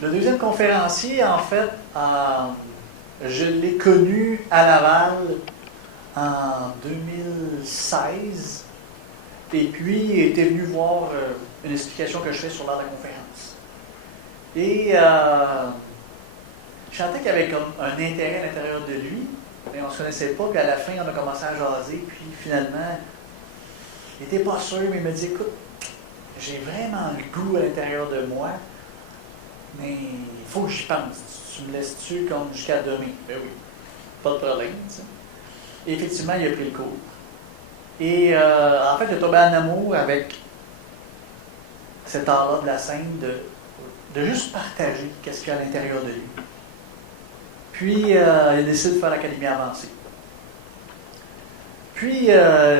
Le deuxième conférencier, en fait, je l'ai connu à Laval en 2016. Et puis, il était venu voir une explication que je fais sur l'art de la conférence. Et je sentais qu'il y avait comme un intérêt à l'intérieur de lui, mais on ne se connaissait pas. Puis à la fin, on a commencé à jaser. Puis finalement, il n'était pas sûr, mais il me dit, écoute, j'ai vraiment le goût à l'intérieur de moi, mais il faut que j'y pense. Tu me laisses-tu comme jusqu'à demain? Ben oui, pas de problème. T'sais. Et effectivement, il a pris le cours. Et en fait, il est tombé en amour avec cet art-là de la scène, de juste partager qu'est-ce qu'il y a à l'intérieur de lui. Puis, il a décidé de faire l'Académie avancée. Puis,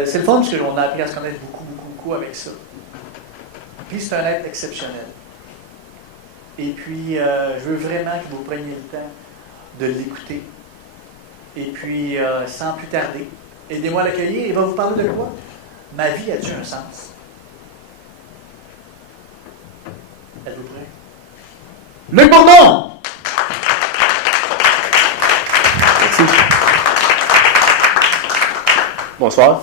c'est le fun parce qu'on a appris à se connaître beaucoup avec ça. Puis, c'est un être exceptionnel. Et puis, je veux vraiment que vous preniez le temps de l'écouter. Et puis, sans plus tarder, aidez-moi à l'accueillir. Il va vous parler de quoi? Ma vie a-t-il un sens? Êtes-vous prêts? Luc Bourdon! Merci. Bonsoir.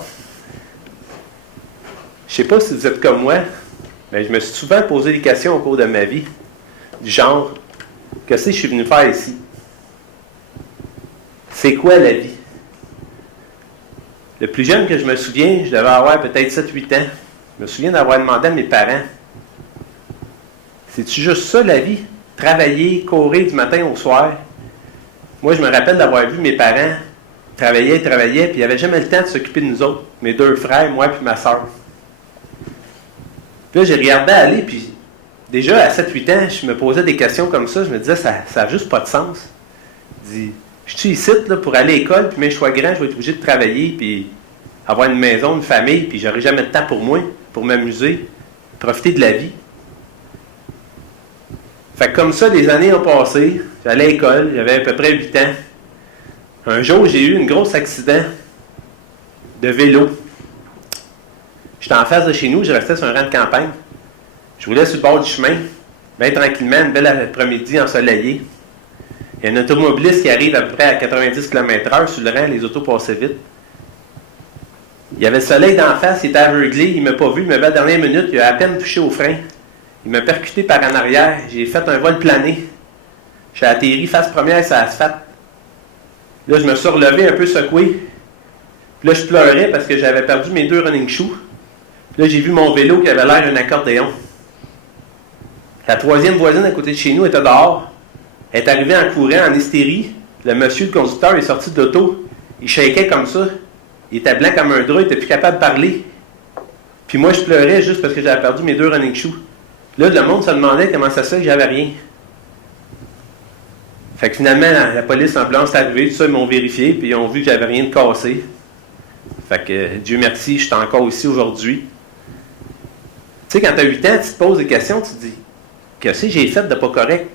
Je ne sais pas si vous êtes comme moi, mais je me suis souvent posé des questions au cours de ma vie, du genre, qu'est-ce que je suis venu faire ici? C'est quoi la vie? Le plus jeune que je me souviens, je devais avoir peut-être 7-8 ans. Je me souviens d'avoir demandé à mes parents, c'est-tu juste ça la vie? Travailler, courir du matin au soir? Moi, je me rappelle d'avoir vu mes parents travailler, puis ils n'avaient jamais le temps de s'occuper de nous autres, mes deux frères, moi puis ma soeur. Puis là, j'ai regardé aller, puis déjà à 7-8 ans, je me posais des questions comme ça, je me disais, ça n'a juste pas de sens. Je dis, je suis ici là, pour aller à l'école, puis même je sois grand, je vais être obligé de travailler, puis avoir une maison, une famille, puis j'aurai jamais de temps pour moi, pour m'amuser, profiter de la vie. Fait que comme ça, les années ont passé, j'allais à l'école, j'avais à peu près 8 ans. Un jour, j'ai eu un gros accident de vélo. J'étais en face de chez nous, je restais sur un rang de campagne. Je roulais sur le bord du chemin, bien tranquillement, une belle après-midi ensoleillée. Il y a un automobiliste qui arrive à peu près à 90 km/h sur le rang, les autos passaient vite. Il y avait le soleil d'en face, il était aveuglé, il ne m'a pas vu, il m'a vu à la dernière minute, il a à peine touché au frein. Il m'a percuté par en arrière, j'ai fait un vol plané. J'ai atterri face première sur l'asphalte. Là, je me suis relevé un peu secoué. Puis là, je pleurais parce que j'avais perdu mes 2 running shoes. Puis là, j'ai vu mon vélo qui avait l'air d'un accordéon. La 3e voisine à côté de chez nous était dehors. Elle est arrivée en courant, en hystérie. Le monsieur, le conducteur, est sorti de l'auto. Il shakeait comme ça. Il était blanc comme un drap, il n'était plus capable de parler. Puis moi, je pleurais juste parce que j'avais perdu mes 2 running shoes. Là, le monde se demandait comment ça se fait que j'avais rien. Fait que finalement, la police en blanc est arrivée, tout ça, ils m'ont vérifié, puis ils ont vu que j'avais rien de cassé. Fait que, Dieu merci, je suis encore ici aujourd'hui. Tu sais, quand tu as 8 ans, tu te poses des questions, tu te dis, qu'est-ce que j'ai fait de pas correct?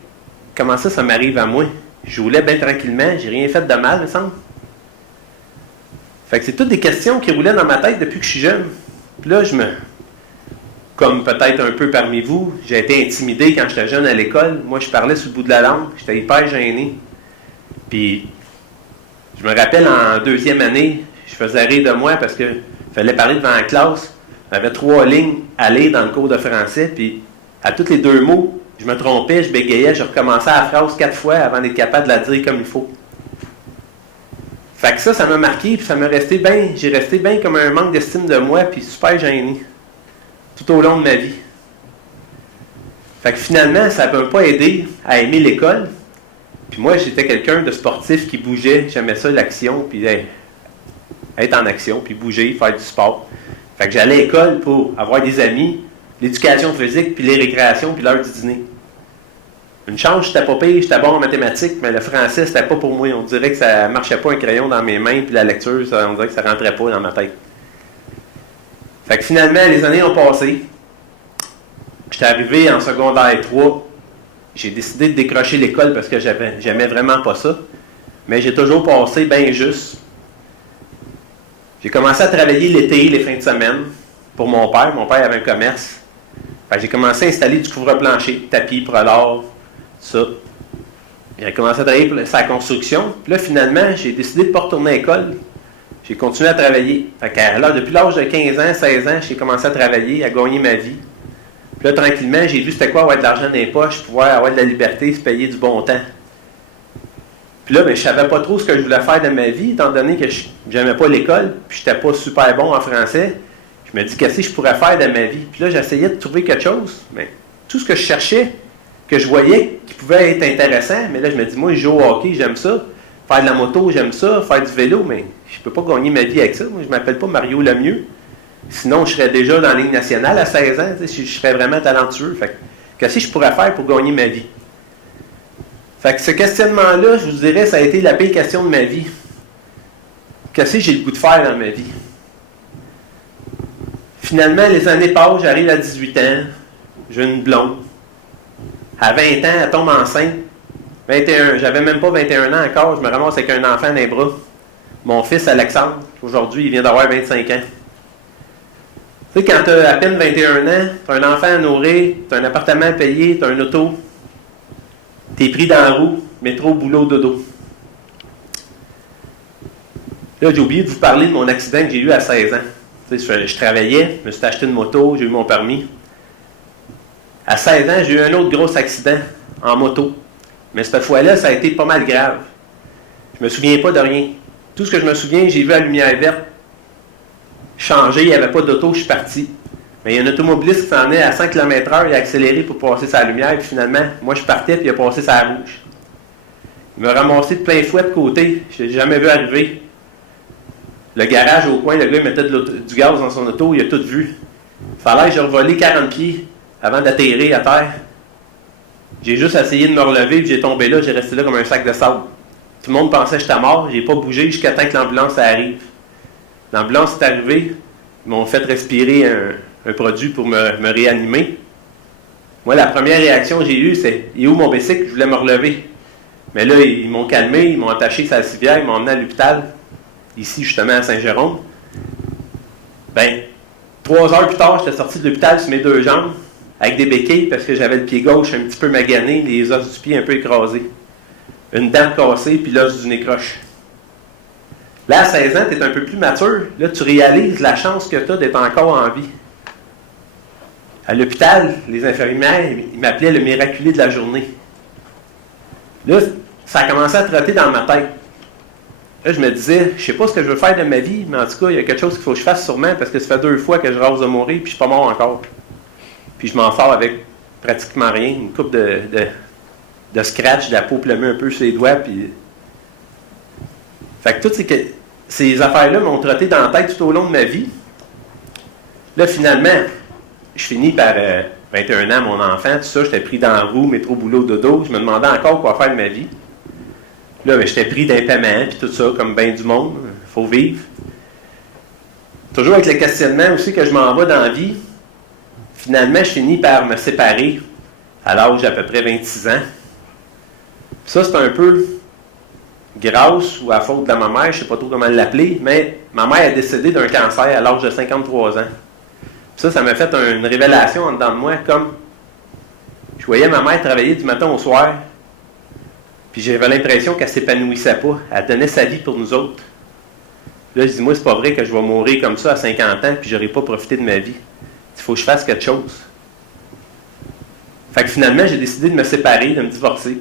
Comment ça m'arrive à moi? Je roulais bien tranquillement, j'ai rien fait de mal, me semble. Fait que c'est toutes des questions qui roulaient dans ma tête depuis que je suis jeune. Puis là, comme peut-être un peu parmi vous, j'ai été intimidé quand j'étais jeune à l'école. Moi, je parlais sur le bout de la langue. J'étais hyper gêné. Puis, je me rappelle, en 2e année, je faisais rire de moi parce qu'il fallait parler devant la classe. J'avais 3 lignes à lire dans le cours de français. Puis, à tous les 2 mots, je me trompais, je bégayais, je recommençais la phrase 4 fois avant d'être capable de la dire comme il faut. Fait que ça m'a marqué, puis ça m'a resté bien. J'ai resté bien comme un manque d'estime de moi, puis super gêné. Tout au long de ma vie. Fait que finalement, ça ne m'a pas aidé à aimer l'école. Puis moi, j'étais quelqu'un de sportif qui bougeait. J'aimais ça, l'action, puis être en action, puis bouger, faire du sport. Fait que j'allais à l'école pour avoir des amis, l'éducation physique, puis les récréations, puis l'heure du dîner. Une chance, j'étais pas pire, j'étais bon en mathématiques, mais le français, c'était pas pour moi. On dirait que ça marchait pas un crayon dans mes mains, puis la lecture, on dirait que ça rentrait pas dans ma tête. Fait que finalement, les années ont passé. J'étais arrivé en secondaire 3. J'ai décidé de décrocher l'école parce que j'aimais vraiment pas ça. Mais j'ai toujours passé bien juste. J'ai commencé à travailler l'été, les fins de semaine, pour mon père. Mon père avait un commerce. Fait que j'ai commencé à installer du couvre-plancher, tapis, prolard, ça. J'ai commencé à travailler pour sa construction. Puis là, finalement, j'ai décidé de ne pas retourner à l'école. J'ai continué à travailler. Depuis l'âge de 15 ans, 16 ans, j'ai commencé à travailler, à gagner ma vie. Puis là, tranquillement, j'ai vu c'était quoi avoir de l'argent dans les poches, pouvoir avoir de la liberté, se payer du bon temps. Puis là, je ne savais pas trop ce que je voulais faire de ma vie, étant donné que je n'aimais pas l'école, puis je n'étais pas super bon en français. Je me dis, qu'est-ce que je pourrais faire de ma vie? Puis là, j'essayais de trouver quelque chose, mais tout ce que je cherchais, que je voyais qui pouvait être intéressant, mais là, je me dis, moi, je joue au hockey, j'aime ça. Faire de la moto, j'aime ça. Faire du vélo, mais je ne peux pas gagner ma vie avec ça. Moi, je ne m'appelle pas Mario Lemieux. Sinon, je serais déjà dans la Ligue nationale à 16 ans, je serais vraiment talentueux. Fait que, qu'est-ce que je pourrais faire pour gagner ma vie? Fait que ce questionnement-là, je vous dirais, ça a été la pire question de ma vie. Qu'est-ce que j'ai le goût de faire dans ma vie? Finalement, les années passent, j'arrive à 18 ans, j'ai une blonde. À 20 ans, elle tombe enceinte. 21, j'avais même pas 21 ans encore, je me ramasse avec un enfant dans les bras. Mon fils Alexandre, aujourd'hui, il vient d'avoir 25 ans. Tu sais, quand tu as à peine 21 ans, tu as un enfant à nourrir, tu as un appartement à payer, tu as un auto, tu es pris dans la roue, métro, boulot, dodo. Là, j'ai oublié de vous parler de mon accident que j'ai eu à 16 ans. Tu sais, je travaillais, je me suis acheté une moto, j'ai eu mon permis. À 16 ans, j'ai eu un autre gros accident en moto. Mais cette fois-là, ça a été pas mal grave. Je me souviens pas de rien. Tout ce que je me souviens, j'ai vu la lumière verte changer, il n'y avait pas d'auto, je suis parti. Mais il y a un automobiliste qui s'en est à 100 km/h, il a accéléré pour passer sa lumière, puis finalement, moi je partais, puis il a passé sa rouge. Il m'a ramassé de plein fouet de côté, je ne l'ai jamais vu arriver. Le garage au coin, le gars il mettait du gaz dans son auto, il a tout vu. Il fallait que je revolé 40 pieds avant d'atterrir à terre. J'ai juste essayé de me relever, puis j'ai tombé là, j'ai resté là comme un sac de sable. Tout le monde pensait que j'étais mort, j'ai pas bougé jusqu'à temps que l'ambulance arrive. L'ambulance est arrivée, ils m'ont fait respirer un produit pour me réanimer. Moi, la première réaction que j'ai eue, c'est « Il est où mon bicycle? » Je voulais me relever. Mais là, ils m'ont calmé, ils m'ont attaché sur la civière, ils m'ont emmené à l'hôpital, ici justement à Saint-Jérôme. 3 heures plus tard, j'étais sorti de l'hôpital sur mes 2 jambes, avec des béquilles, parce que j'avais le pied gauche un petit peu magané, les os du pied un peu écrasés. Une dent cassée, puis l'os du nez croche. Là, à 16 ans, tu es un peu plus mature. Là, tu réalises la chance que tu as d'être encore en vie. À l'hôpital, les infirmières, ils m'appelaient le miraculé de la journée. Là, ça a commencé à trotter dans ma tête. Là, je me disais, je sais pas ce que je veux faire de ma vie, mais en tout cas, il y a quelque chose qu'il faut que je fasse sûrement, parce que ça fait 2 fois que je rase de mourir, puis je suis pas mort encore. Puis je m'en sors avec pratiquement rien, une coupe de scratch, de la peau plumée un peu sur les doigts, puis... Fait que toutes ces affaires-là m'ont trotté dans la tête tout au long de ma vie. Là, finalement, je finis par 21 ans, mon enfant, tout ça, j'étais pris dans la roue, métro, boulot, dodo. Je me demandais encore quoi faire de ma vie. Là, j'étais pris d'un paiement, puis tout ça, comme bien du monde. Il faut vivre. Toujours avec le questionnement aussi que je m'en vais dans la vie. Finalement, je finis par me séparer à l'âge d'à peu près 26 ans. Ça, c'est un peu grâce ou à faute de ma mère, je ne sais pas trop comment l'appeler, mais ma mère est décédée d'un cancer à l'âge de 53 ans. Ça m'a fait une révélation en dedans de moi, comme je voyais ma mère travailler du matin au soir, puis j'avais l'impression qu'elle ne s'épanouissait pas. Elle donnait sa vie pour nous autres. Là, je dis, moi, c'est pas vrai que je vais mourir comme ça à 50 ans, puis je n'aurai pas profité de ma vie. Il faut que je fasse quelque chose. Fait que finalement, j'ai décidé de me séparer, de me divorcer.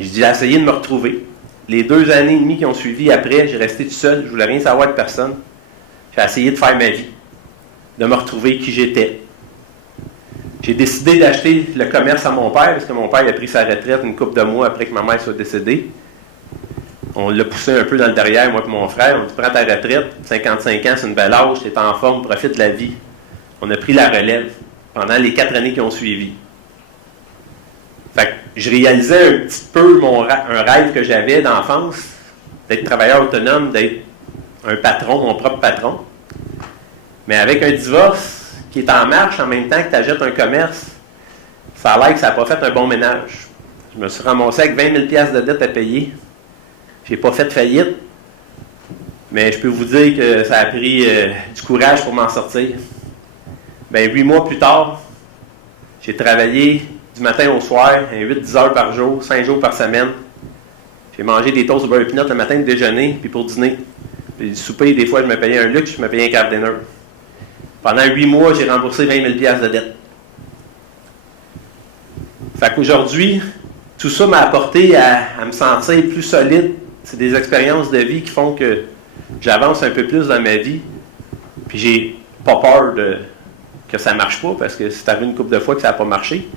J'ai essayé de me retrouver. Les 2 années et demie qui ont suivi après, j'ai resté tout seul, je ne voulais rien savoir de personne. J'ai essayé de faire ma vie, de me retrouver qui j'étais. J'ai décidé d'acheter le commerce à mon père, parce que mon père a pris sa retraite une couple de mois après que ma mère soit décédée. On l'a poussé un peu dans le derrière, moi et mon frère. On dit, prends ta retraite, 55 ans, c'est une belle âge, tu es en forme, profite de la vie. On a pris la relève pendant les 4 années qui ont suivi. Fait que je réalisais un petit peu un rêve que j'avais d'enfance, d'être travailleur autonome, d'être un patron, mon propre patron. Mais avec un divorce qui est en marche en même temps que tu achètes un commerce, ça a l'air que ça n'a pas fait un bon ménage. Je me suis ramassé avec 20 000 de dette à payer. J'ai pas fait de faillite, mais je peux vous dire que ça a pris du courage pour m'en sortir. 8 mois plus tard, j'ai travaillé du matin au soir, 8-10 heures par jour, 5 jours par semaine. J'ai mangé des toasts au beurre peanut le matin de déjeuner, puis pour dîner. Puis le souper, des fois, je me payais un luxe, je me payais un quart dinner. Pendant 8 mois, j'ai remboursé 20 000 $ de dette. Fait qu'aujourd'hui, tout ça m'a apporté à me sentir plus solide. C'est des expériences de vie qui font que j'avance un peu plus dans ma vie. Puis j'ai pas peur que ça ne marche pas, parce que c'est arrivé une couple de fois que ça n'a pas marché.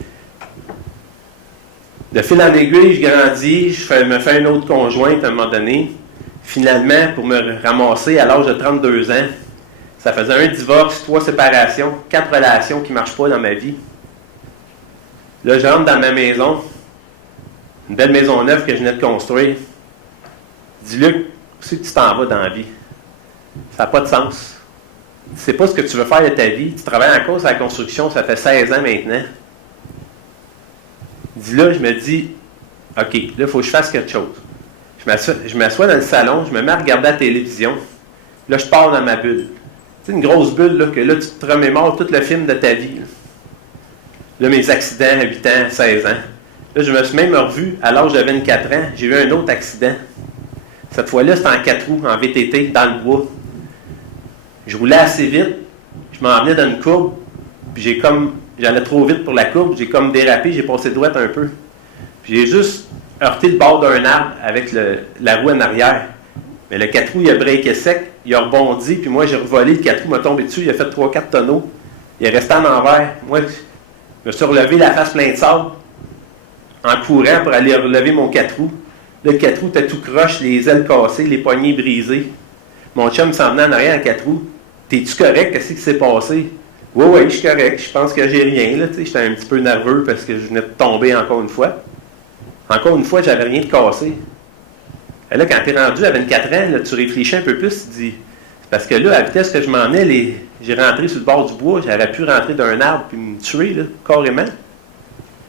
De fil en aiguille, je grandis, me fais une autre conjointe à un moment donné. Finalement, pour me ramasser à l'âge de 32 ans, ça faisait un divorce, 3 séparations, 4 relations qui ne marchent pas dans ma vie. Là, je rentre dans ma maison, une belle maison neuve que je venais de construire. Je dis, Luc, où c'est que tu t'en vas dans la vie? Ça n'a pas de sens. Tu ne sais pas ce que tu veux faire de ta vie. Tu travailles en cause à la construction, ça fait 16 ans maintenant. Là, je me dis, OK, là, il faut que je fasse quelque chose. Je m'assois dans le salon, je me mets à regarder la télévision. Là, je pars dans ma bulle. Tu sais, une grosse bulle, là, que là, tu te remémores tout le film de ta vie. Là, mes accidents à 8 ans, 16 ans. Là, je me suis même revu, à l'âge de 24 ans, j'ai eu un autre accident. Cette fois-là, c'était en 4 roues, en VTT, dans le bois. Je roulais assez vite, je m'en venais dans une courbe, puis j'allais trop vite pour la courbe, j'ai comme dérapé, j'ai passé droite un peu. Puis j'ai juste heurté le bord d'un arbre avec la roue en arrière. Mais le 4 roues, il a breaké sec, il a rebondi, puis moi, j'ai revolé, le 4 roues m'a tombé dessus, il a fait 3-4 tonneaux. Il est resté en envers. Moi, je me suis relevé la face pleine de sable en courant pour aller relever mon 4 roues. Là, le 4 roues était tout croche, les ailes cassées, les poignées brisées. Mon chum s'en venait en arrière en 4 roues. T'es-tu correct? Qu'est-ce qui s'est passé? Oui, je suis correct. Je pense que j'ai rien. Là, j'étais un petit peu nerveux parce que je venais de tomber encore une fois. Encore une fois, j'avais rien de cassé. Et là, quand tu es rendu à 24 ans, là, tu réfléchis un peu plus, tu te dis, c'est parce que là, à la vitesse que je m'en ai, j'ai rentré sur le bord du bois, j'aurais pu rentrer d'un arbre et me tuer, là, carrément.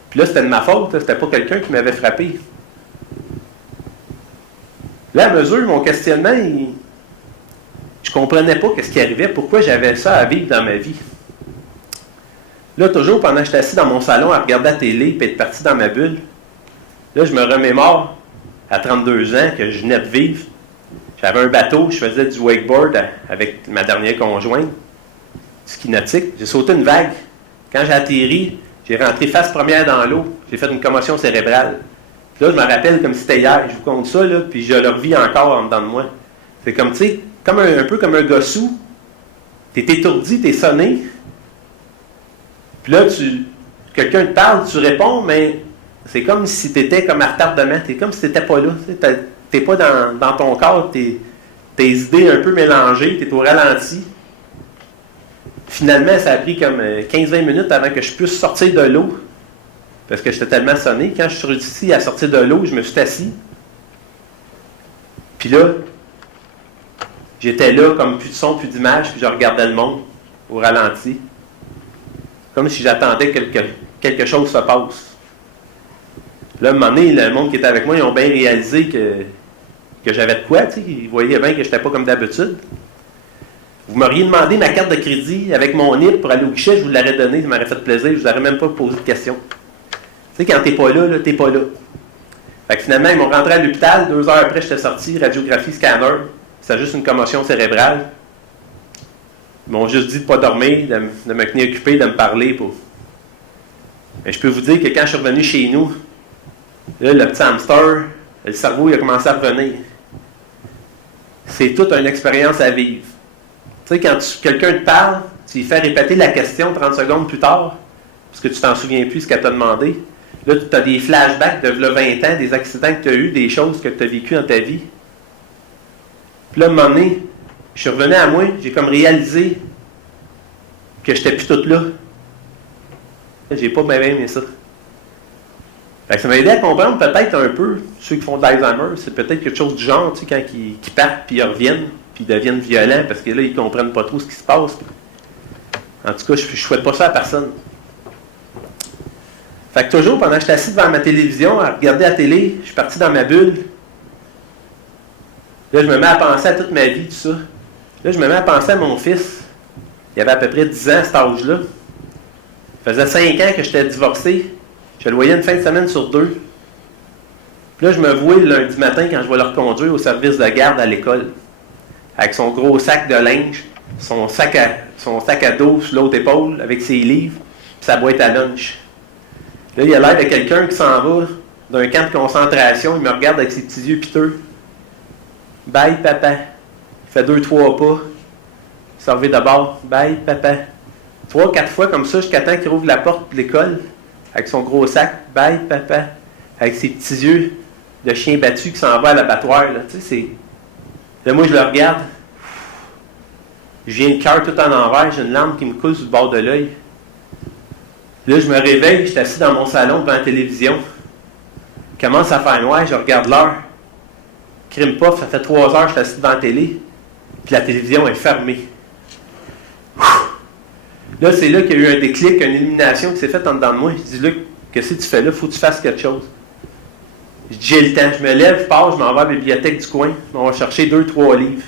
Puis là, c'était de ma faute, là, c'était pas quelqu'un qui m'avait frappé. Là, à mesure, mon questionnement, je comprenais pas ce qui arrivait, pourquoi j'avais ça à vivre dans ma vie. Là, toujours, pendant que j'étais assis dans mon salon à regarder la télé et être parti dans ma bulle, là, je me remémore à 32 ans que je venais de vivre. J'avais un bateau, je faisais du wakeboard avec ma dernière conjointe, ski nautique. J'ai sauté une vague. Quand j'ai atterri, j'ai rentré face première dans l'eau. J'ai fait une commotion cérébrale. Puis là, je me rappelle comme si c'était hier. Je vous compte ça, là, puis je le revis encore en dedans de moi. C'est comme, tu sais, comme un peu comme un gossou. T'es étourdi, t'es sonné. Puis là, quelqu'un te parle, tu réponds, mais c'est comme si tu étais comme à retardement. C'est comme si tu n'étais pas là. Tu n'es pas dans ton corps. Tes idées un peu mélangées. Tu es au ralenti. Finalement, ça a pris comme 15-20 minutes avant que je puisse sortir de l'eau. Parce que j'étais tellement sonné. Quand je suis réussi à sortir de l'eau, je me suis assis. Puis là, j'étais là comme plus de son, plus d'image. Puis je regardais le monde au ralenti. Comme si j'attendais que quelque chose se passe. Là, à un moment donné, le monde qui était avec moi, ils ont bien réalisé que j'avais de quoi, tu sais. Ils voyaient bien que je n'étais pas comme d'habitude. Vous m'auriez demandé ma carte de crédit avec mon NIP pour aller au guichet, je vous l'aurais donné, ça m'aurait fait plaisir, je ne vous aurais même pas posé de questions. Tu sais, quand tu n'es pas là, tu n'es pas là. Fait que finalement, ils m'ont rentré à l'hôpital, 2 heures après, j'étais sorti, radiographie, scanner. C'était juste une commotion cérébrale. Ils m'ont juste dit de ne pas dormir, de me tenir occupé, de me parler. Mais je peux vous dire que quand je suis revenu chez nous, là, le petit hamster, le cerveau, il a commencé à revenir. C'est toute une expérience à vivre. Tu sais, quand quelqu'un te parle, tu lui fais répéter la question 30 secondes plus tard, parce que tu t'en souviens plus de ce qu'elle t'a demandé. Là, tu as des flashbacks de 20 ans, des accidents que tu as eus, des choses que tu as vécues dans ta vie. Puis là, à un moment donné, je suis revenu à moi, j'ai comme réalisé que je n'étais plus toute là. J'ai pas bien aimé ça. Fait que ça m'a aidé à comprendre peut-être un peu, ceux qui font de l'Alzheimer, c'est peut-être quelque chose du genre, tu sais, quand ils partent, puis ils reviennent, puis ils deviennent violents, parce que là, ils ne comprennent pas trop ce qui se passe. En tout cas, je ne souhaite pas ça à personne. Fait que toujours, pendant que j'étais assis devant ma télévision, à regarder la télé, je suis parti dans ma bulle. Là, je me mets à penser à toute ma vie, tout ça. Là, je me mets à penser à mon fils. Il avait à peu près 10 ans à cet âge-là. Ça faisait 5 ans que j'étais divorcé. Je le voyais une fin de semaine sur 2. Puis là, je me vois le lundi matin quand je vais le reconduire au service de garde à l'école. Avec son gros sac de linge, son sac à dos sur l'autre épaule, avec ses livres, puis sa boîte à lunch. Là, il a l'air de quelqu'un qui s'en va d'un camp de concentration. Il me regarde avec ses petits yeux piteux. Bye, papa. Il fait 2-3 pas. Il s'en revient d'abord. Bye, papa. 3-4 fois comme ça, jusqu'à temps qu'il rouvre la porte de l'école, avec son gros sac. Bye, papa. Avec ses petits yeux de chien battu qui s'en va à l'abattoir. Là, tu sais, c'est... Là, moi, je le regarde. Je viens le cœur tout en envers. J'ai une larme qui me coule sur le bord de l'œil. Là, je me réveille. Je suis assis dans mon salon devant la télévision. Il commence à faire noir. Je regarde l'heure. Crime pas, ça fait 3 heures que je suis assis devant la télé. Puis la télévision est fermée. Là, c'est là qu'il y a eu un déclic, une illumination qui s'est faite en dedans de moi. Je dis, Luc, qu'est-ce que tu fais là? Il faut que tu fasses quelque chose. Je dis, j'ai le temps. Je me lève, je pars, je m'en vais à la bibliothèque du coin. On va chercher 2-3 livres.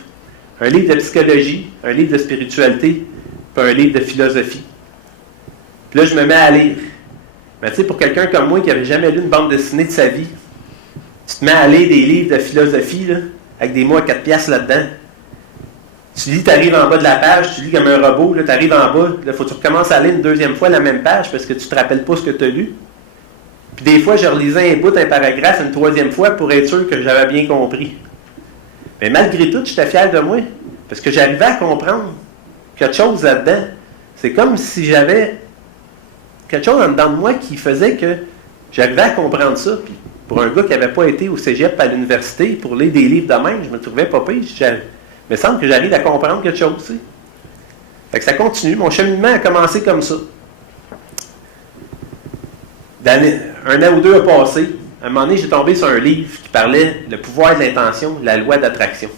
Un livre de psychologie, un livre de spiritualité, puis un livre de philosophie. Puis là, je me mets à lire. Mais tu sais, pour quelqu'un comme moi qui n'avait jamais lu une bande dessinée de sa vie, tu te mets à lire des livres de philosophie, là, avec des mots à 4 piastres là-dedans. Tu lis, tu arrives en bas de la page, tu lis comme un robot, tu arrives en bas, il faut que tu recommences à lire une deuxième fois la même page parce que tu ne te rappelles pas ce que tu as lu. Puis des fois, je relisais un bout, un paragraphe, une 3e fois pour être sûr que j'avais bien compris. Mais malgré tout, j'étais fier de moi parce que j'arrivais à comprendre quelque chose là-dedans. C'est comme si j'avais quelque chose en dedans de moi qui faisait que j'arrivais à comprendre ça. Puis pour un gars qui n'avait pas été au cégep à l'université, pour lire des livres de même, je me trouvais pas pire. Il me semble que j'arrive à comprendre quelque chose. Tu sais. Fait que ça continue. Mon cheminement a commencé comme ça. Un an ou deux a passé. À un moment donné, j'ai tombé sur un livre qui parlait le pouvoir de l'intention, la loi d'attraction.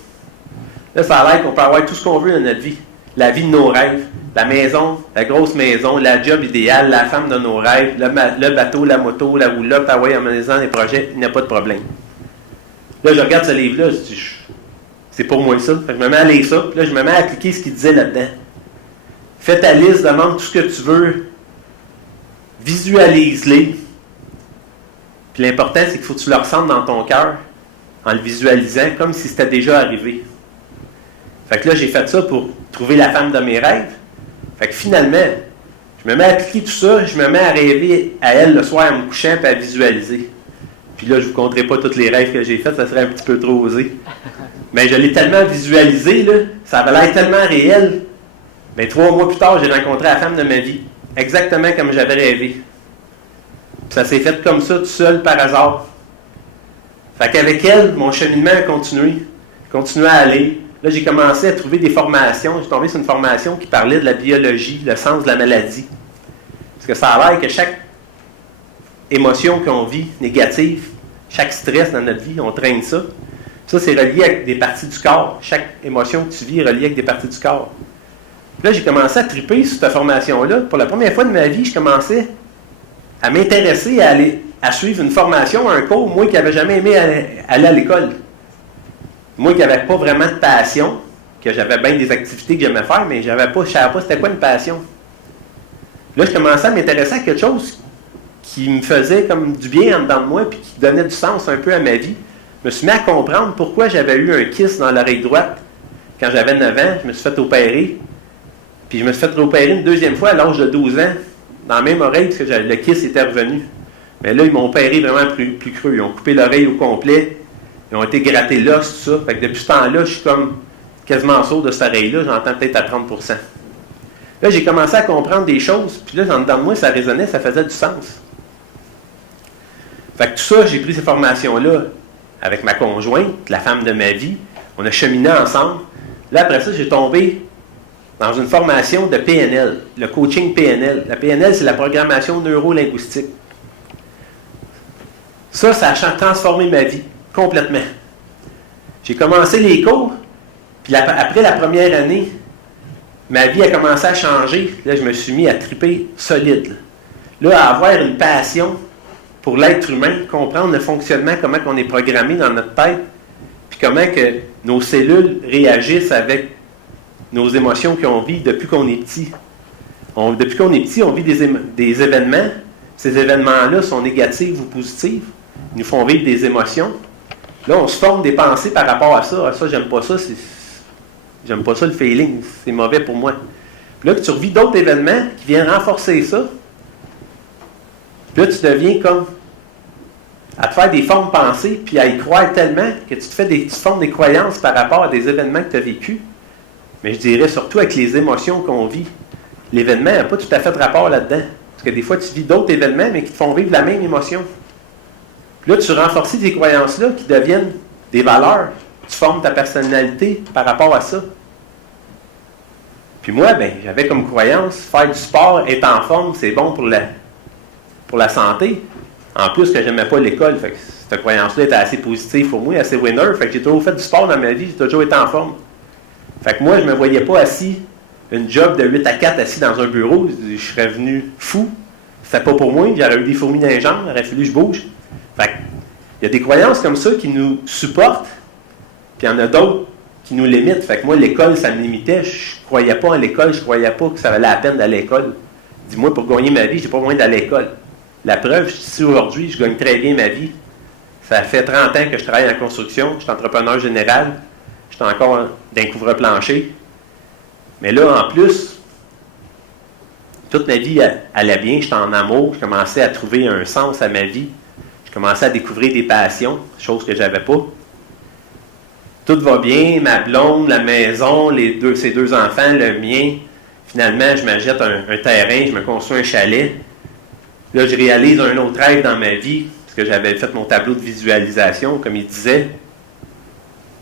Là, ça a l'air qu'on peut avoir tout ce qu'on veut dans notre vie. La vie de nos rêves, la maison, la grosse maison, la job idéale, la femme de nos rêves, le bateau, la moto, la roulotte, Hawaï en maison, les projets, il n'y a pas de problème. Là, je regarde ce livre-là, je dis, c'est pour moi ça. Fait que je me mets à lire ça, puis là, je me mets à appliquer ce qu'il disait là-dedans. Fais ta liste, demande tout ce que tu veux, visualise-les. Puis l'important, c'est qu'il faut que tu le ressentes dans ton cœur en le visualisant comme si c'était déjà arrivé. Fait que là, j'ai fait ça pour trouver la femme de mes rêves. Fait que finalement, je me mets à appliquer tout ça, je me mets à rêver à elle le soir en me couchant puis à visualiser. Puis là, je ne vous compterai pas tous les rêves que j'ai faits, ça serait un petit peu trop osé. Mais je l'ai tellement visualisé, là, ça avait l'air tellement réel. Mais 3 mois plus tard, j'ai rencontré la femme de ma vie. Exactement comme j'avais rêvé. Puis ça s'est fait comme ça, tout seul, par hasard. Fait qu'avec elle, mon cheminement a continué. Je continuais à aller. Là, j'ai commencé à trouver des formations. J'ai tombé sur une formation qui parlait de la biologie, le sens de la maladie. Parce que ça a l'air que chaque émotion qu'on vit, négative, chaque stress dans notre vie, on traîne ça. Ça, c'est relié avec des parties du corps. Chaque émotion que tu vis est reliée avec des parties du corps. Puis là, j'ai commencé à triper sur cette formation-là. Pour la première fois de ma vie, je commençais à m'intéresser à suivre une formation, un cours, moi qui n'avais jamais aimé aller à l'école. Moi qui n'avais pas vraiment de passion, que j'avais bien des activités que j'aimais faire, mais je ne savais pas c'était quoi une passion. Là, je commençais à m'intéresser à quelque chose qui me faisait comme du bien en dedans de moi, puis qui donnait du sens un peu à ma vie. Je me suis mis à comprendre pourquoi j'avais eu un kiss dans l'oreille droite. Quand j'avais 9 ans, je me suis fait opérer. Puis je me suis fait opérer une 2e fois à l'âge de 12 ans, dans la même oreille, parce que le kiss était revenu. Mais là, ils m'ont opéré vraiment plus creux. Ils ont coupé l'oreille au complet. Ils ont été grattés l'os, tout ça. Fait que depuis ce temps-là, je suis comme quasiment sourd de cette oreille-là. J'entends peut-être à 30%. Là, j'ai commencé à comprendre des choses. Puis là, en dedans de moi, ça résonnait, ça faisait du sens. Fait que tout ça, j'ai pris ces formations-là avec ma conjointe, la femme de ma vie. On a cheminé ensemble. Là, après ça, j'ai tombé dans une formation de PNL, le coaching PNL. La PNL, c'est la programmation neuro-linguistique. Ça a transformé ma vie complètement. J'ai commencé les cours, puis après la première année, ma vie a commencé à changer. Là, je me suis mis à triper solide. Là, à avoir une passion pour l'être humain, comprendre le fonctionnement, comment on est programmé dans notre tête, puis comment que nos cellules réagissent avec nos émotions qu'on vit depuis qu'on est petit. Depuis qu'on est petit, on vit des événements. ces événements-là sont négatifs ou positifs, ils nous font vivre des émotions. Là, on se forme des pensées par rapport à ça. Ah, ça, j'aime pas ça, j'aime pas ça le feeling, c'est mauvais pour moi. Puis là, que tu revis d'autres événements qui viennent renforcer ça, puis là, tu deviens comme à te faire des formes pensées, puis à y croire tellement que tu te formes des croyances par rapport à des événements que tu as vécus. Mais je dirais surtout avec les émotions qu'on vit. L'événement n'a pas tout à fait de rapport là-dedans. Parce que des fois, tu vis d'autres événements, mais qui te font vivre la même émotion. Puis là, tu renforces ces croyances-là qui deviennent des valeurs. Tu formes ta personnalité par rapport à ça. Puis moi, j'avais comme croyance, faire du sport, être en forme, c'est bon pour la santé. En plus que j'aimais pas l'école, fait que cette croyance-là était assez positive pour moi, assez winner. Fait que j'ai toujours fait du sport dans ma vie, j'ai toujours été en forme. Fait que moi, je me voyais pas assis, une job de 8 à 4 assis dans un bureau, je serais venu fou. C'était pas pour moi, j'aurais eu des fourmis dans les jambes, il aurait fallu que je bouge. Fait que, il y a des croyances comme ça qui nous supportent, puis il y en a d'autres qui nous limitent. Fait que moi, l'école, ça me limitait. Je croyais pas en l'école, je croyais pas que ça valait la peine d'aller à l'école. Dis-moi, pour gagner ma vie, j'ai pas moyen d'aller à l'école. La preuve, ici aujourd'hui, je gagne très bien ma vie. Ça fait 30 ans que je travaille en construction, je suis entrepreneur général, je suis encore d'un couvre-plancher. Mais là, en plus, toute ma vie allait bien, j'étais en amour, je commençais à trouver un sens à ma vie. Je commençais à découvrir des passions, chose que je n'avais pas. Tout va bien, ma blonde, la maison, ses deux enfants, le mien. Finalement, je m'achète un terrain, je me construis un chalet. Là, je réalise un autre rêve dans ma vie, parce que j'avais fait mon tableau de visualisation, comme il disait.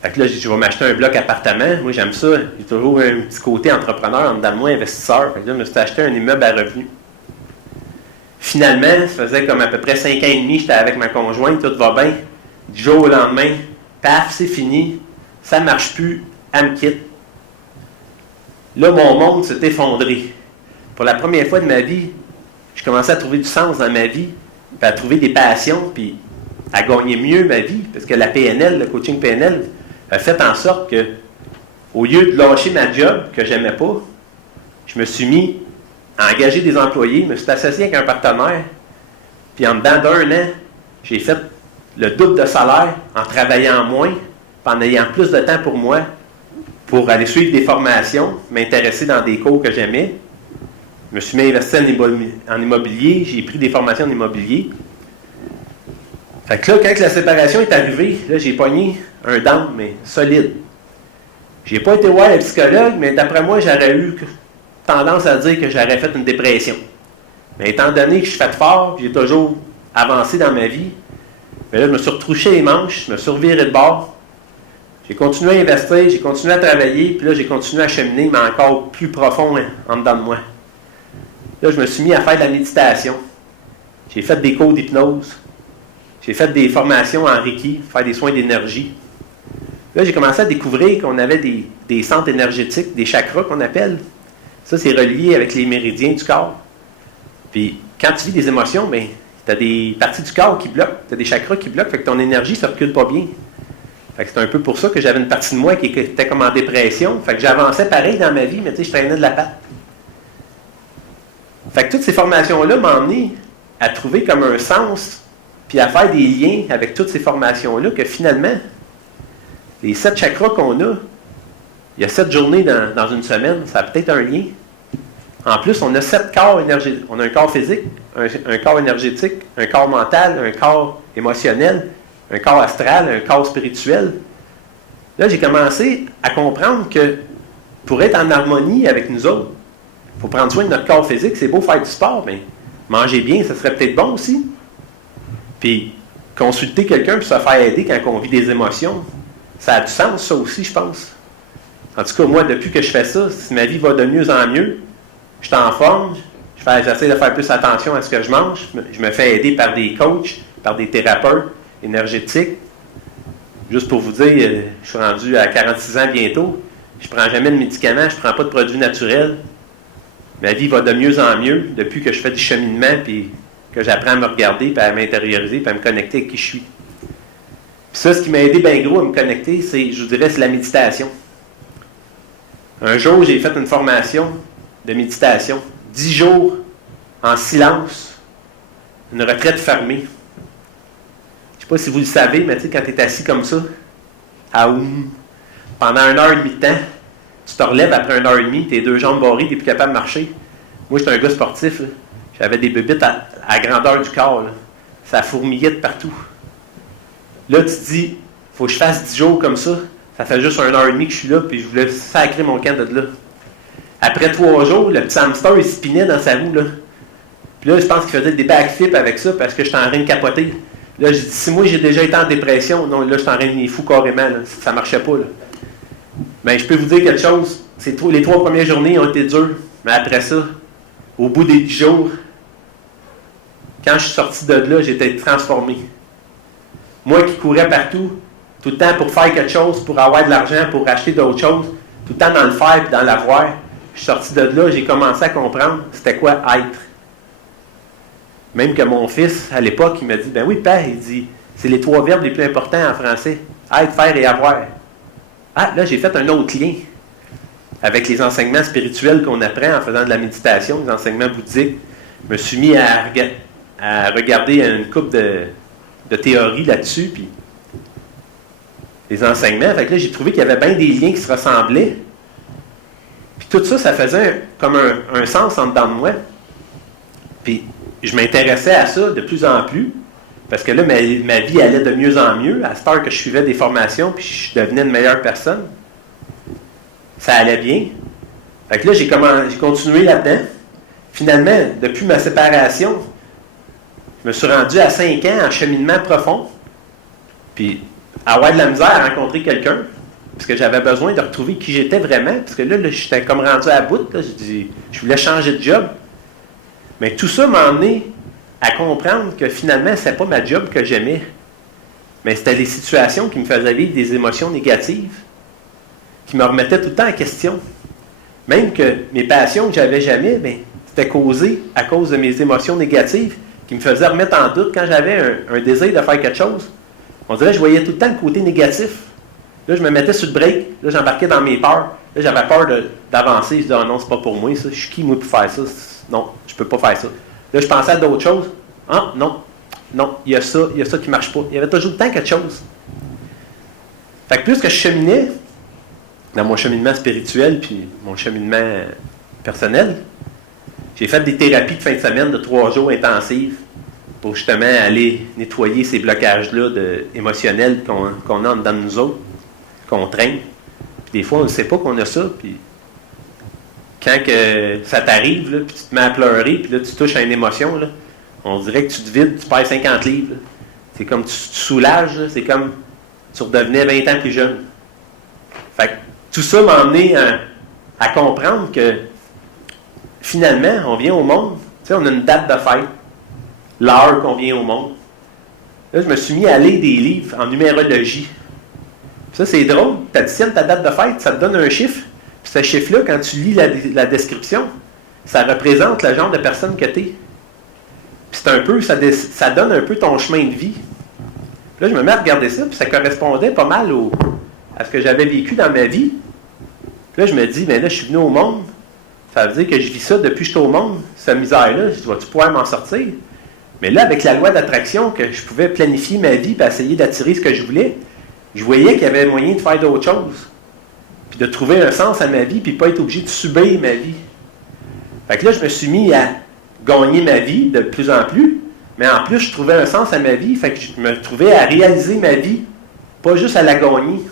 Fait que là, je vais m'acheter un bloc appartement. Moi, j'aime ça. J'ai toujours un petit côté entrepreneur, en dedans de moi, investisseur. Fait que là, je me suis acheté un immeuble à revenus. Finalement, ça faisait comme à peu près 5 ans et demi, j'étais avec ma conjointe, tout va bien. Du jour au lendemain, paf, c'est fini. Ça ne marche plus, elle me quitte. Là, mon monde s'est effondré. Pour la première fois de ma vie, je commençais à trouver du sens dans ma vie, puis à trouver des passions, puis à gagner mieux ma vie, parce que la PNL, le coaching PNL, a fait en sorte que, au lieu de lâcher ma job que j'aimais pas, je me suis mis à engager des employés, je me suis associé avec un partenaire, puis en dedans d'un an, j'ai fait le double de salaire en travaillant moins, puis en ayant plus de temps pour moi, pour aller suivre des formations, m'intéresser dans des cours que j'aimais. Je me suis mis à investir en immobilier, j'ai pris des formations en immobilier. Fait que là, quand la séparation est arrivée, là, j'ai pogné un down, mais solide. J'ai pas été voir le psychologue, mais d'après moi, j'aurais eu tendance à dire que j'aurais fait une dépression. Mais étant donné que je suis fait fort, j'ai toujours avancé dans ma vie, mais là, je me suis retrouché les manches, je me suis reviré de bord. J'ai continué à investir, j'ai continué à travailler, puis là, j'ai continué à cheminer, mais encore plus profond en dedans de moi. Là, je me suis mis à faire de la méditation. J'ai fait des cours d'hypnose. J'ai fait des formations en Reiki, faire des soins d'énergie. Là, j'ai commencé à découvrir qu'on avait des centres énergétiques, des chakras qu'on appelle. Ça, c'est relié avec les méridiens du corps. Puis, quand tu vis des émotions, tu as des parties du corps qui bloquent, tu as des chakras qui bloquent, fait que ton énergie ne circule pas bien. Fait que c'est un peu pour ça que j'avais une partie de moi qui était comme en dépression. Fait que j'avançais pareil dans ma vie, mais tu sais, je traînais de la patte. Fait que toutes ces formations-là m'ont amené à trouver comme un sens, puis à faire des liens avec toutes ces formations-là, que finalement, les 7 chakras qu'on a, il y a 7 journées dans une semaine, ça a peut-être un lien. En plus, on a 7 corps énergétiques. On a un corps physique, un corps énergétique, un corps mental, un corps émotionnel, un corps astral, un corps spirituel. Là, j'ai commencé à comprendre que pour être en harmonie avec nous autres, il faut prendre soin de notre corps physique. C'est beau faire du sport, mais manger bien, ça serait peut-être bon aussi. Puis, consulter quelqu'un pour se faire aider quand on vit des émotions, ça a du sens, ça aussi, je pense. En tout cas, moi, depuis que je fais ça, si ma vie va de mieux en mieux, je suis en forme, j'essaie de faire plus attention à ce que je mange, je me fais aider par des coachs, par des thérapeutes énergétiques. Juste pour vous dire, je suis rendu à 46 ans bientôt, je ne prends jamais de médicaments, je ne prends pas de produits naturels. Ma vie va de mieux en mieux depuis que je fais du cheminement, puis que j'apprends à me regarder, puis à m'intérioriser, puis à me connecter avec qui je suis. Puis ça, ce qui m'a aidé bien gros à me connecter, je vous dirais, c'est la méditation. Un jour, j'ai fait une formation de méditation. 10 jours en silence, une retraite fermée. Je ne sais pas si vous le savez, mais tu sais, quand tu es assis comme ça, pendant 1h30 de temps, tu te relèves après 1h30, tes deux jambes barrées, tu n'es plus capable de marcher. Moi, j'étais un gars sportif, là. J'avais des bébites à la grandeur du corps. Là. Ça fourmillait de partout. Là, tu te dis, faut que je fasse 10 jours comme ça. Ça fait juste 1h30 que je suis là, puis je voulais sacrer mon camp de là. Après 3 jours, le petit hamster, il spinait dans sa roue, là. Puis là, je pense qu'il faisait des backflips avec ça parce que j'étais en train de capoter. Là, j'ai dit, si moi, j'ai déjà été en dépression, non, là, j'étais en train de m'y fou carrément, là. Ça marchait pas, là. Mais je peux vous dire quelque chose. Les 3 premières journées ont été dures. Mais après ça, au bout des 10 jours, quand je suis sorti de là, j'étais transformé. Moi qui courais partout, tout le temps pour faire quelque chose, pour avoir de l'argent, pour acheter d'autres choses, tout le temps dans le faire et dans l'avoir, je suis sorti de là, j'ai commencé à comprendre c'était quoi être. Même que mon fils, à l'époque, il m'a dit, ben oui, père, il dit, c'est les 3 verbes les plus importants en français. Être, faire et avoir. Ah, là, j'ai fait un autre lien avec les enseignements spirituels qu'on apprend en faisant de la méditation, les enseignements bouddhiques. Je me suis mis à regarder une couple de théories là-dessus, puis les enseignements. Fait que là, j'ai trouvé qu'il y avait bien des liens qui se ressemblaient. Puis tout ça, ça faisait comme un sens en dedans de moi. Puis je m'intéressais à ça de plus en plus, parce que là, ma vie allait de mieux en mieux, à cette heure que je suivais des formations, puis je devenais une meilleure personne. Ça allait bien. Fait que là, j'ai continué là-dedans. Finalement, depuis ma séparation, je me suis rendu à 5 ans en cheminement profond. Puis, avoir de la misère à rencontrer quelqu'un, parce que j'avais besoin de retrouver qui j'étais vraiment, parce que là j'étais comme rendu à bout. Là, je voulais changer de job. Mais tout ça m'a emmené à comprendre que finalement, ce n'était pas ma job que j'aimais. Mais c'était les situations qui me faisaient vivre des émotions négatives, qui me remettaient tout le temps en question. Même que mes passions que j'avais jamais, bien, c'était causé à cause de mes émotions négatives qui me faisaient remettre en doute quand j'avais un désir de faire quelque chose. On dirait que je voyais tout le temps le côté négatif. Là, je me mettais sur le break. Là, j'embarquais dans mes peurs. Là, j'avais peur d'avancer. Je disais, oh non, c'est pas pour moi, ça. Je suis qui, moi, pour faire ça? Non, je peux pas faire ça. Là, je pensais à d'autres choses. Ah, non, il y a ça qui marche pas. Il y avait toujours le temps quelque chose. Fait que plus que je cheminais dans mon cheminement spirituel puis mon cheminement personnel, j'ai fait des thérapies de fin de semaine de 3 jours intensives pour justement aller nettoyer ces blocages-là émotionnels qu'on a dans nous autres, qu'on traîne. Puis des fois, on ne sait pas qu'on a ça. Puis quand que ça t'arrive, là, puis tu te mets à pleurer, puis là, tu touches à une émotion, là, on dirait que tu te vides, tu perds 50 livres. Là. C'est comme tu te soulages, là, c'est comme tu redevenais 20 ans plus jeune. Fait que tout ça m'a amené à comprendre que finalement, on vient au monde, tu sais, on a une date de fête, l'heure qu'on vient au monde. Là, je me suis mis à lire des livres en numérologie. Ça, c'est drôle. Tu additionnes ta date de fête, ça te donne un chiffre. Puis ce chiffre-là, quand tu lis la description, ça représente le genre de personne que tu es. Puis c'est un peu, ça donne un peu ton chemin de vie. Là, je me mets à regarder ça, puis ça correspondait pas mal à ce que j'avais vécu dans ma vie. Puis là, je me dis, mais là, je suis venu au monde. Ça veut dire que je vis ça depuis que je suis au monde, cette misère-là. Je dis, vas-tu pouvoir m'en sortir? Mais là, avec la loi d'attraction, que je pouvais planifier ma vie et essayer d'attirer ce que je voulais, je voyais qu'il y avait moyen de faire d'autres choses. Puis de trouver un sens à ma vie, puis pas être obligé de subir ma vie. Fait que là, je me suis mis à gagner ma vie de plus en plus, mais en plus, je trouvais un sens à ma vie, fait que je me trouvais à réaliser ma vie, pas juste à la gagner.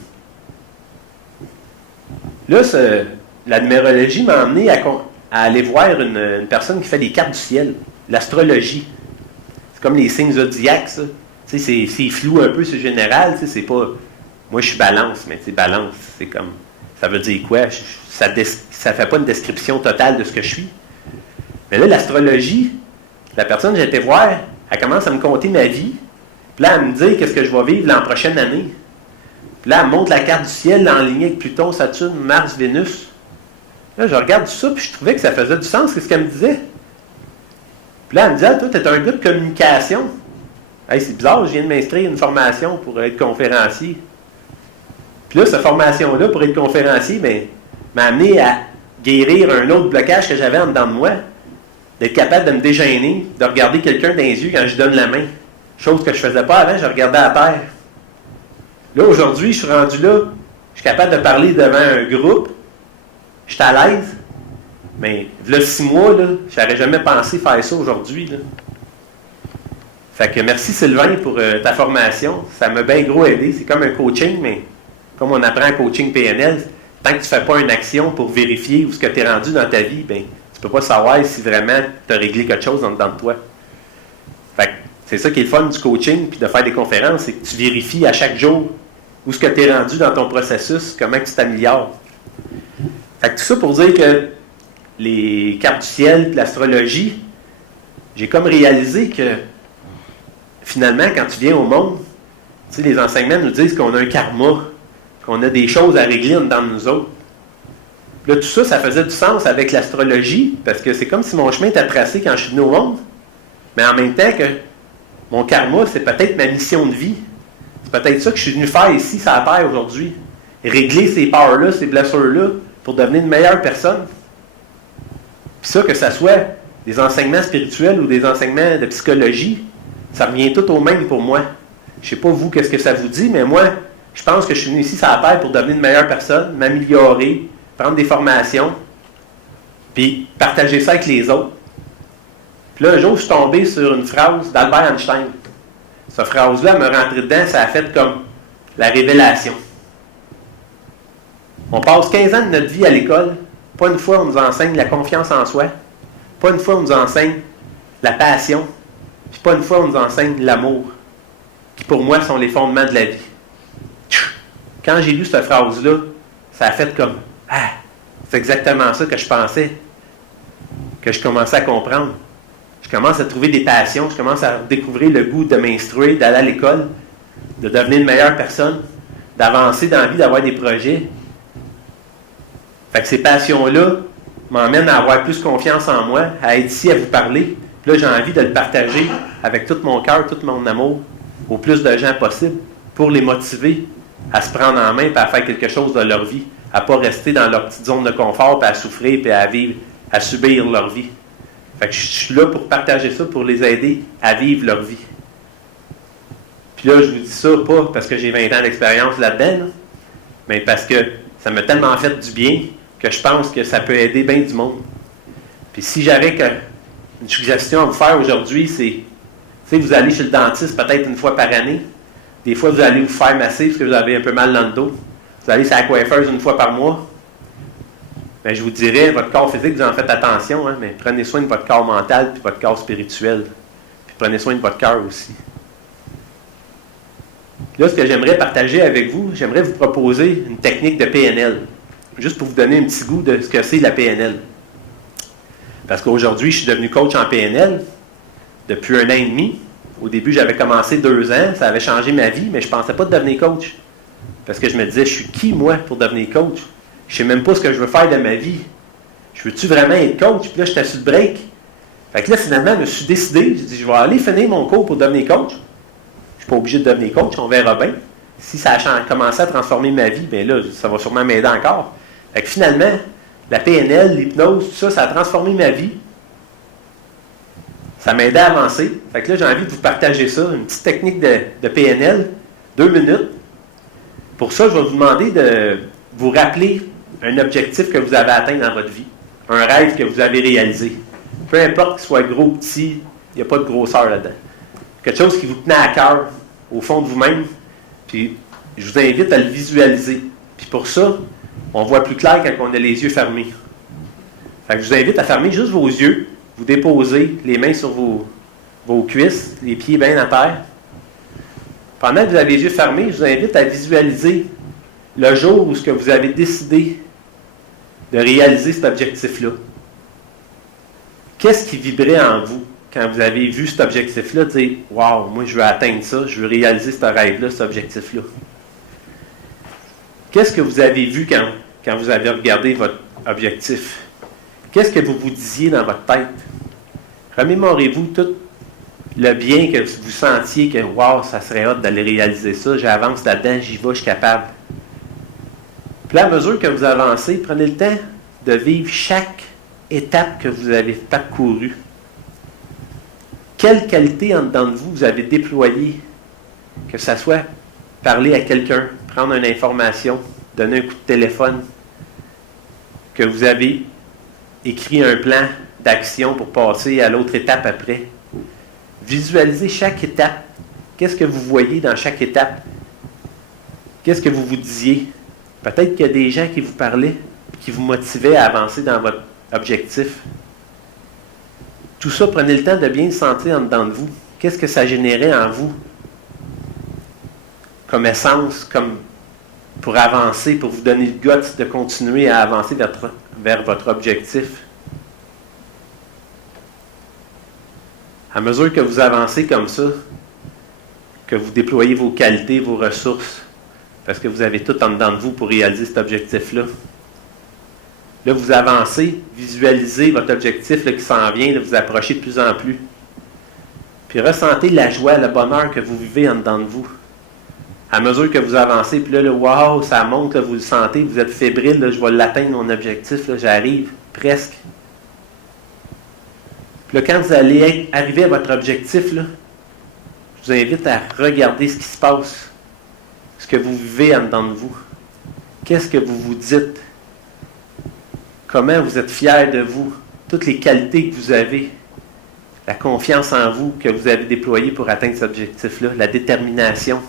Là, la numérologie m'a amené à aller voir une personne qui fait des cartes du ciel, l'astrologie. C'est comme les signes zodiaques, ça. Tu sais, c'est flou un peu, c'est général, tu sais, c'est pas... Moi, je suis balance, mais tu sais, balance, c'est comme... Ça veut dire quoi? Ça fait pas une description totale de ce que je suis. Mais là, l'astrologie, la personne que j'étais voir, elle commence à me conter ma vie, puis là, elle me dit qu'est-ce que je vais vivre l'an prochaine année. Puis là, elle me montre la carte du ciel en ligne avec Pluton, Saturne, Mars, Vénus. Là, je regarde tout ça, puis je trouvais que ça faisait du sens, c'est ce qu'elle me disait. Puis là, elle me dit, ah, toi, t'es un gars de communication. Hey, c'est bizarre, je viens de m'inscrire à une formation pour être conférencier. Puis là, cette formation-là, pour être conférencier, m'a amené à guérir un autre blocage que j'avais en dedans de moi. d'être capable de me dégêner, de regarder quelqu'un dans les yeux quand je donne la main. Chose que je ne faisais pas avant, je regardais à terre. Là, aujourd'hui, je suis rendu là, je suis capable de parler devant un groupe, je suis à l'aise, mais là, 6 mois, je n'aurais jamais pensé faire ça aujourd'hui. Là. Fait que merci Sylvain pour ta formation, ça m'a bien gros aidé, c'est comme un coaching, mais comme on apprend un coaching PNL, tant que tu ne fais pas une action pour vérifier où ce que tu es rendu dans ta vie, ben, tu ne peux pas savoir si vraiment tu as réglé quelque chose en dedans de toi. Fait que c'est ça qui est le fun du coaching puis de faire des conférences, c'est que tu vérifies à chaque jour où ce que tu es rendu dans ton processus, comment tu t'améliores. Fait que tout ça pour dire que les cartes du ciel, l'astrologie, j'ai comme réalisé que finalement, quand tu viens au monde, tu sais, les enseignements nous disent qu'on a un karma, qu'on a des choses à régler dans nous autres. Là, tout ça, ça faisait du sens avec l'astrologie, parce que c'est comme si mon chemin était tracé quand je suis venu au monde, mais en même temps que mon karma, c'est peut-être ma mission de vie. C'est peut-être ça que je suis venu faire ici, sur la Terre, aujourd'hui. Régler ces peurs-là, ces blessures-là, pour devenir une meilleure personne. Puis ça, que ça soit des enseignements spirituels ou des enseignements de psychologie, ça revient tout au même pour moi. Je ne sais pas vous, qu'est-ce que ça vous dit, mais moi, je pense que je suis venu ici sur la Terre pour devenir une meilleure personne, m'améliorer, prendre des formations, puis partager ça avec les autres. Puis là, un jour, je suis tombé sur une phrase d'Albert Einstein. Cette phrase-là, elle me rentrait dedans, ça a fait comme la révélation. On passe 15 ans de notre vie à l'école, pas une fois on nous enseigne la confiance en soi, pas une fois on nous enseigne la passion, puis pas une fois on nous enseigne l'amour, qui pour moi sont les fondements de la vie. Quand j'ai lu cette phrase-là, ça a fait comme « Ah, c'est exactement ça que je pensais, que je commençais à comprendre. » Je commence à trouver des passions, je commence à découvrir le goût de m'instruire, d'aller à l'école, de devenir une meilleure personne, d'avancer dans la vie, d'avoir des projets. Fait que ces passions-là m'emmènent à avoir plus confiance en moi, à être ici, à vous parler. Puis là, j'ai envie de le partager avec tout mon cœur, tout mon amour, au plus de gens possible, pour les motiver à se prendre en main et à faire quelque chose de leur vie, à ne pas rester dans leur petite zone de confort, puis à souffrir, puis à vivre, à subir leur vie. Fait que je suis là pour partager ça, pour les aider à vivre leur vie. Puis là, je vous dis ça pas parce que j'ai 20 ans d'expérience là-dedans, là, mais parce que ça m'a tellement fait du bien que je pense que ça peut aider bien du monde. Puis si j'avais une suggestion à vous faire aujourd'hui, c'est, tu sais, vous allez chez le dentiste peut-être une fois par année. Des fois, vous allez vous faire masser parce que vous avez un peu mal dans le dos. Vous allez chez la coiffeuse une fois par mois. Bien, je vous dirais, votre corps physique, vous en faites attention, hein, mais prenez soin de votre corps mental et votre corps spirituel. Puis prenez soin de votre cœur aussi. Là, ce que j'aimerais partager avec vous, j'aimerais vous proposer une technique de PNL. Juste pour vous donner un petit goût de ce que c'est la PNL. Parce qu'aujourd'hui, je suis devenu coach en PNL depuis 1 an et demi. Au début, j'avais commencé 2 ans, ça avait changé ma vie, mais je ne pensais pas de devenir coach. Parce que je me disais, je suis qui, moi, pour devenir coach? Je ne sais même pas ce que je veux faire de ma vie. Je veux-tu vraiment être coach? Puis là, j'étais sur le break. Fait que là, finalement, je me suis décidé, j'ai dit, je vais aller finir mon cours pour devenir coach. Je ne suis pas obligé de devenir coach, on verra bien. Si ça a commencé à transformer ma vie, bien là, ça va sûrement m'aider encore. Fait que finalement, la PNL, l'hypnose, tout ça, ça a transformé ma vie. Ça m'a aidé à avancer. Fait que là, j'ai envie de vous partager ça, une petite technique de PNL, 2 minutes. Pour ça, je vais vous demander de vous rappeler un objectif que vous avez atteint dans votre vie, un rêve que vous avez réalisé. Peu importe qu'il soit gros ou petit, il n'y a pas de grosseur là-dedans. Quelque chose qui vous tenait à cœur, au fond de vous-même, puis je vous invite à le visualiser. Puis pour ça, on voit plus clair quand on a les yeux fermés. Fait que je vous invite à fermer juste vos yeux, vous déposez les mains sur vos cuisses, les pieds bien à terre. Pendant que vous avez les yeux fermés, je vous invite à visualiser le jour où ce que vous avez décidé de réaliser cet objectif-là. Qu'est-ce qui vibrait en vous quand vous avez vu cet objectif-là, de dire « Wow, moi je veux atteindre ça, je veux réaliser ce rêve-là, cet objectif-là. » Qu'est-ce que vous avez vu quand vous avez regardé votre objectif? Qu'est-ce que vous vous disiez dans votre tête? Remémorez-vous tout le bien que vous sentiez que « Wow, ça serait hâte d'aller réaliser ça, j'avance là-dedans, j'y vais, je suis capable. » Puis à mesure que vous avancez, prenez le temps de vivre chaque étape que vous avez parcourue Quelle qualité en dedans de vous vous avez déployée, que ce soit parler à quelqu'un, prendre une information, donner un coup de téléphone, que vous avez écrit un plan d'action pour passer à l'autre étape après. Visualisez chaque étape. Qu'est-ce que vous voyez dans chaque étape? Qu'est-ce que vous vous disiez? Peut-être qu'il y a des gens qui vous parlaient, qui vous motivaient à avancer dans votre objectif. Tout ça, prenez le temps de bien le sentir en dedans de vous. Qu'est-ce que ça générait en vous? Comme essence, comme pour avancer, pour vous donner le guts de continuer à avancer vers votre objectif. À mesure que vous avancez comme ça, que vous déployez vos qualités, vos ressources, parce que vous avez tout en dedans de vous pour réaliser cet objectif-là. Là, vous avancez, visualisez votre objectif là, qui s'en vient, là, vous approchez de plus en plus. Puis ressentez la joie, le bonheur que vous vivez en dedans de vous. À mesure que vous avancez, puis là, wow, ça monte, là, vous le sentez, vous êtes fébrile, là, je vais l'atteindre, mon objectif, là, j'arrive, presque. Puis là, quand vous allez arriver à votre objectif, là, je vous invite à regarder ce qui se passe, ce que vous vivez en dedans de vous. Qu'est-ce que vous vous dites? Comment vous êtes fiers de vous? Toutes les qualités que vous avez, la confiance en vous que vous avez déployée pour atteindre cet objectif-là, la détermination.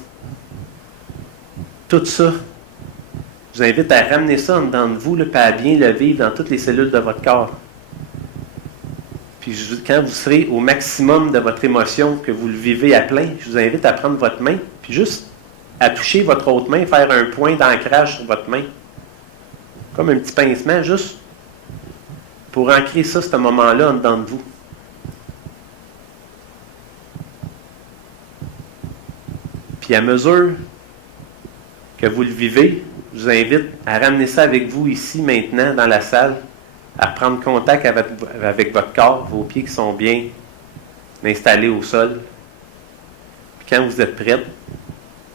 Tout ça, je vous invite à ramener ça en dedans de vous, là, puis à bien le vivre dans toutes les cellules de votre corps. Puis quand vous serez au maximum de votre émotion, que vous le vivez à plein, je vous invite à prendre votre main, puis juste à toucher votre autre main, faire un point d'ancrage sur votre main. Comme un petit pincement, juste pour ancrer ça, ce moment-là, en dedans de vous. Puis à mesure que vous le vivez, je vous invite à ramener ça avec vous ici, maintenant, dans la salle, à prendre contact avec votre corps, vos pieds qui sont bien installés au sol. Puis quand vous êtes prête,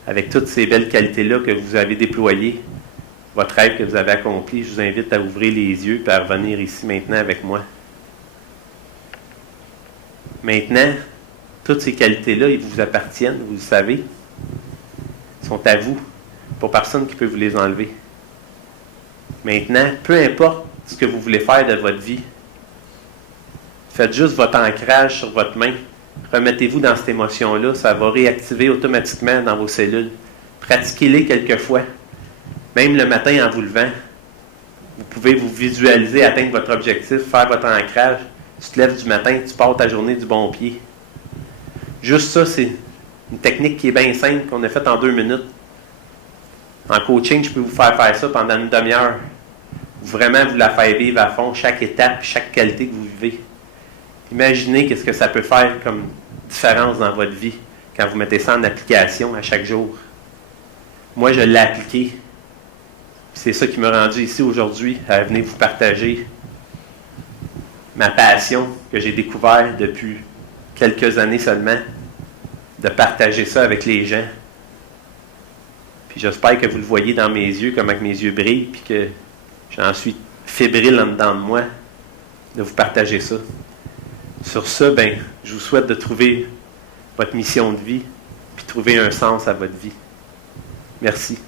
avec toutes ces belles qualités-là que vous avez déployées, votre rêve que vous avez accompli, je vous invite à ouvrir les yeux et à revenir ici maintenant avec moi. Maintenant, toutes ces qualités-là, ils vous appartiennent, vous le savez, sont à vous, pour personne qui peut vous les enlever. Maintenant, peu importe ce que vous voulez faire de votre vie, faites juste votre ancrage sur votre main. Remettez-vous dans cette émotion-là, ça va réactiver automatiquement dans vos cellules. Pratiquez-les quelques fois. Même le matin en vous levant, vous pouvez vous visualiser atteindre votre objectif, faire votre ancrage. Tu te lèves du matin, tu pars ta journée du bon pied. Juste ça, c'est une technique qui est bien simple, qu'on a faite en 2 minutes. En coaching, je peux vous faire ça pendant une demi-heure. Vraiment vous la faire vivre à fond, chaque étape, chaque qualité que vous vivez. Imaginez qu'est-ce que ça peut faire comme différence dans votre vie quand vous mettez ça en application à chaque jour. Moi, je l'ai appliqué. C'est ça qui m'a rendu ici aujourd'hui, à venir vous partager ma passion que j'ai découvert depuis quelques années seulement, de partager ça avec les gens. Puis j'espère que vous le voyez dans mes yeux, comme avec mes yeux brillent, puis que j'en suis fébrile en dedans de moi de vous partager ça. Sur ça, je vous souhaite de trouver votre mission de vie, puis trouver un sens à votre vie. Merci.